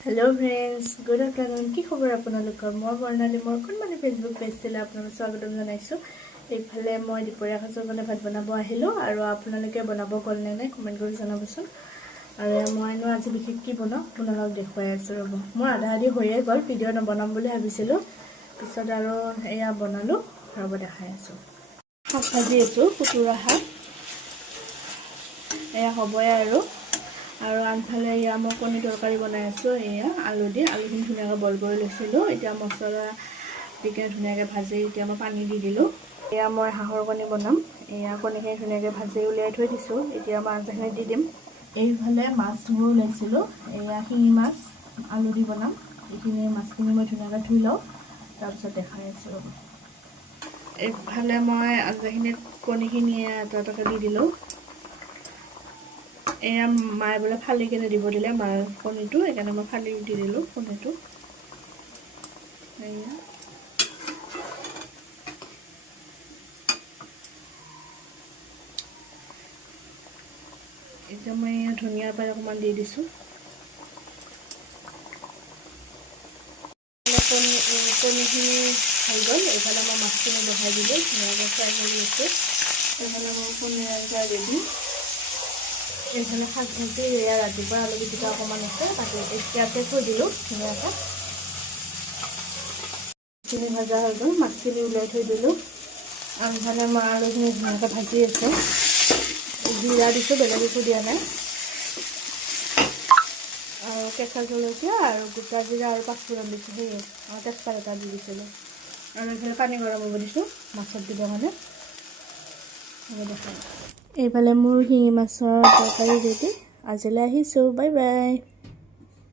Hello friends good afternoon की खबर आपलोकर मैं बर्णाली मोर कणमानी Facebook page से आपलोक स्वागतम जनाइছো এইফালে মই দুপৰীয়া সাজৰ কাৰণে ভাত বনাব আহিলো আৰু আপোনালোকে বনাব গ'লনে নাই কমেন্ট কৰি জনাবচোন আৰু মইনো আজি বিশেষ কি বনাও আপোনালোকক দেখুৱাই আছো ৰব মই আধা আধি হৈয়ে গ'ল ভিডিও নবনাম বুলি ভাবিছিলো পিছত আৰু এয়া বনালো ৰব দেখাই আছো শাক ভাজি আছো কুতুৰা শাক এয়া হ'বই আৰু আনফালে ইয়া মই কণী তৰকাৰী বনাই আছো এয়া আলু দি আলুখিনি ধুনীয়াকৈ বইল কৰি লৈছিলো এতিয়া মছলা দিকে ধুনীয়াকৈ ভাজি এতিয়া মই পানী দি দিলো এয়া মই হাঁহৰ কণী বনাম এয়া কণীখিনি ধুনীয়াকৈ ভাজি উলিয়াই থৈ দিছো এতিয়া মই আঞ্জাখিনি দি দিম এইফালে মাছবোৰ লৈছিলো এয়া শিঙি মাছ আলু দি বনাম এইখিনি মাছখিনি মই ধুনীয়াকৈ ধুই লওঁ তাৰপিছত দেখাই আছো এইফালে মই আঞ্জাখিনি কণীখিনি এটা এটাকৈ দি দিলো এয়া মায়ে বলে ফালি কেনে দিব দিলে মাৰ কণীটো এখানে মই ফালি দি দিলো কণীটো এয়া এতিয়া মই ধনিয়াৰ পাত অকমান দি দিছো কণীখিনি হৈ গ'ল এইফালে মই মাছখিনি বহাই দিলো ধুনীয়াকৈ ফ্ৰাই কৰি আছো এইফালে মই কণী আঞ্জা ৰেডি এইফালে শাক ভাজি এয়া ৰাতিপুৱা আলু পিটিকা অকণমান আছে তাতে এতিয়াতে থৈ দিলোঁ ধুনীয়াকৈ খিনি ভাজা হৈ গ'ল মাছখিনি উলিয়াই থৈ দিলোঁ আনফালে মই আলুখিনি ধুনীয়াকৈ ভাজি আছোঁ জিৰা দিছোঁ বেলেগ একো দিয়া নাই আৰু কেঁচা জলকীয়া আৰু গোটা জিৰা আৰু পাঁচফোৰণ দিছোঁ সেয়ে আৰু তেজপাত এটা দি দিছিলোঁ আৰু এইফালে পানী গৰম হ'ব দিছোঁ মাছত দিবৰ কাৰণে এইফালে মোৰ শিঙি মাছৰ তৰকাৰী ৰেডি আজিলৈ আহিছোঁ বাই বাই।